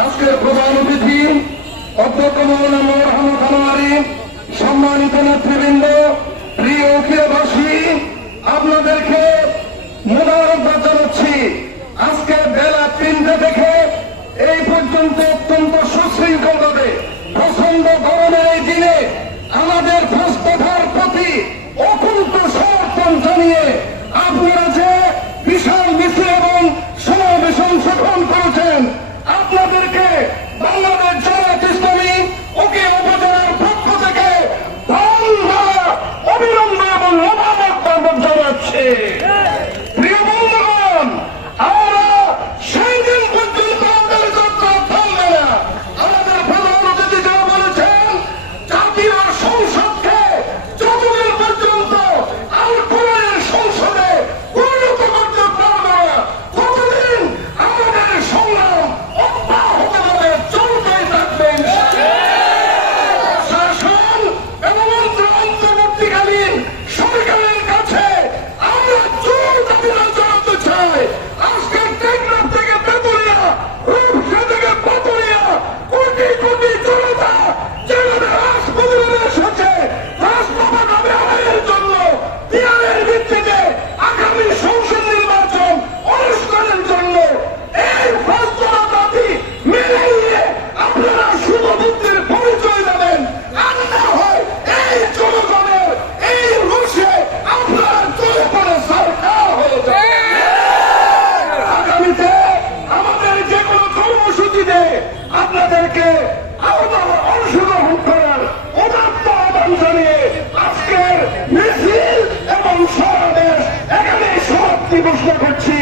আজকের প্রধান অতিথি সম্মানিত নেতৃবৃন্দ, প্রিয় অখিলবাসী আপনাদেরকে মুবারকবাদ জানাচ্ছি আজকে বেলা তিনটে থেকে এই পর্যন্ত অত্যন্ত সুশৃঙ্খল ভাবে প্রচণ্ড গরমের এই দিনে আমাদের ফাঁস প্রতি Michelle, Mr. সরকারকে অংশগ্রহণ করার উদাত্ত আহ্বান জানিয়ে আজকের মিছিল এবং সমাবেশ এখানে সমাপ্তি ঘোষণা করছি।